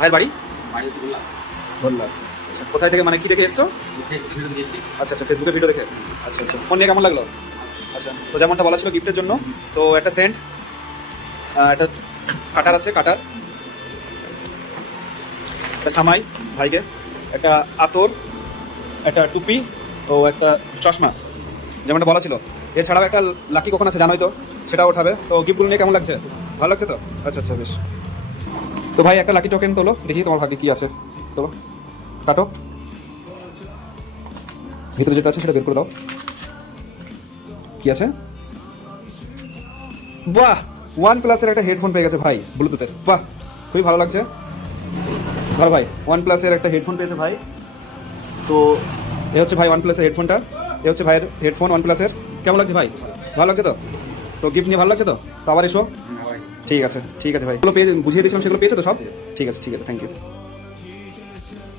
ভাইয়ের বাড়ি বাড়ি হচ্ছে বললাম বললাম। আচ্ছা, কোথায় থেকে মানে কি দেখে এসছো? আচ্ছা আচ্ছা, ফেসবুকে ভিডিও দেখে। আচ্ছা আচ্ছা, ফোন নিয়ে কেমন লাগলো? আচ্ছা, তো যেমনটা বলা ছিল গিফটের জন্য, তো একটা সেন্ট, একটা কাটার আছে, কাটার, একটা সামাই ভাইকে, একটা আতর, একটা টুপি ও একটা চশমা, যেমনটা বলা ছিল। এছাড়াও একটা লাকি কখন আছে জানোই তো, সেটা ওঠাবে। তো গিফটগুলো নিয়ে কেমন লাগছে? ভালো লাগছে তো? আচ্ছা আচ্ছা, বেশ। তো ভাই একটা লাকি টোকেন তোলো, দেখি তোমার ভাগ্যে কি আছে। তোলো, কাটো, ভিতরে যেটা আছে সেটা বের করে দাও। কি আছে? বাহ, OnePlus-এর একটা হেডফোন পেয়ে গেছে ভাই, ব্লুটুথের। বাহ, খুবই ভালো লাগছে। ভালো ভাই, OnePlus-এর একটা হেডফোন পেয়েছে ভাই। তো এ হচ্ছে ভাই OnePlus-এর হেডফোনটা, এ হচ্ছে ভাইয়ের হেডফোন OnePlus-এর। কেমন লাগছে ভাই? ভালো লাগছে তো? তো গিফট নিয়ে ভালো লাগছে তো? তো আবার এসো। ঠিক আছে ঠিক আছে ভাই, এগুলো পেয়ে বুঝিয়ে দিয়েছিলাম, সেগুলো পেয়েছো তো সব? ঠিক আছে ঠিক আছে, থ্যাংক ইউ।